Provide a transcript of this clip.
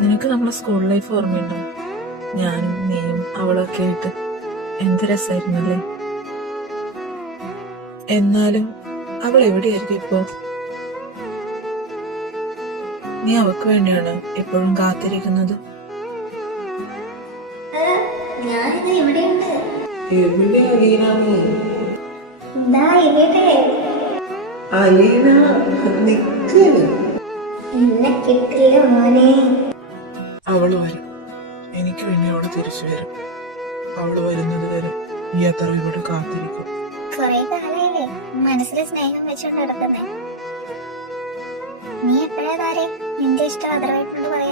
നിനക്ക് നമ്മളെ school life ഓർമ്മയുണ്ടോ? ഞാനും നീയും അവളൊക്കെ ആയിട്ട് എന്ത് രസമായിരുന്നല്ലേ. എന്നാലും അവൾ എവിടെയായിരിക്കും ഇപ്പോ? നീ അവക്ക് വേണ്ടിയാണ് എപ്പോഴും കാത്തിരിക്കുന്നത്. ഞാനിത് ഇവിടെയുണ്ട്. എവിടെ അലീന? ദാ ഇവിടെ. അലീന നിക്ക്. എന്നെ കിട്ടില്ല മോനെ. അവള് വരും, എനിക്ക് വേണ്ടി അവള് തിരിച്ചു വരും. അവള് വരുന്നത് വരെ ഈ അത്ര ഇവിടെ കാത്തിരിക്കും. കൊറേ കാലയില്ലേ മനസ്സിൽ സ്നേഹം വെച്ചോണ്ട് നടക്കുന്നേ. നീ എപ്പോഴാ താരെ നിന്റെ ഇഷ്ടം അതർവായിട്ടുണ്ട് പറയാ?